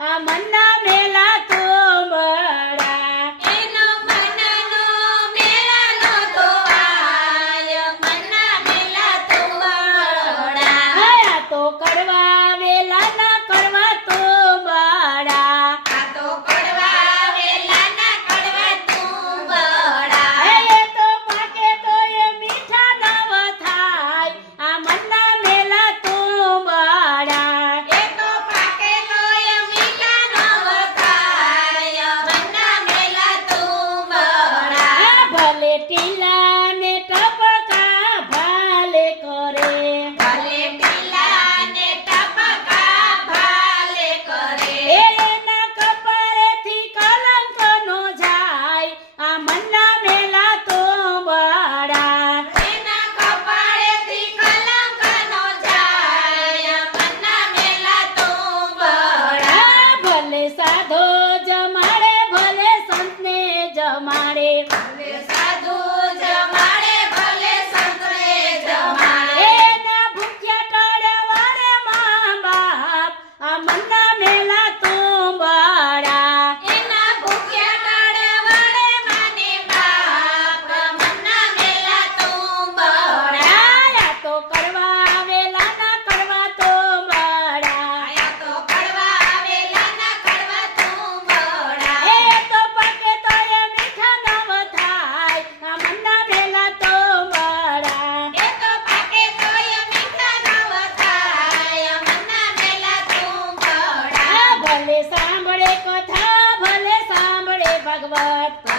આ મનના મેલા તુંબડા એનો મનનો મેળાનો ધોવાય મનના મેલા તુંબડા આ તો કરવા વેલા ના કરવા તુંબડા આ તો કડવા વેલાના કડવા તુંબડા એ તો પાકે તો એ મીઠા નવ થાય આ મનના મેલા તુંબડા એ તો પાકે તોય મીઠા નવ થાય મનના મેલા તુંબડા ભલે ટીલા ને ટપકા ભાલે કરે ભલે ટીલાને ટપકા ભાલે કરે એના કપાળેથી કલંક નો જાય આ મનના મેલા તુંબડા એના કપાળેથી કલંક નો જાય મનના મેલા તુંબડા ભલે સાધો જમાડે ભલે સંતને જમાડે ભલે સાધુ જમાડે ભલે સંતને જમાડે એના ભૂખ્યા ટળે વારે મા બાપ આ મનના મેલા તુંબડા એના ભૂખ્યા ટાળે વાળે માને બાપ મનના મેલા તુંબડા આ તો કરવા વેલા ના કરવા તુંબડા આયા તો કડવા વેલાના કડવા તુંબડા એ તો પાકે તો એ મીઠા નવ થાય આ મનના મેલા તુંબડા એ તો પાકે તોય મીઠા નવ થાય મનના મેલા તુંબડા ભલે સાંભળે કથા ભલે સાંભળે ભગવત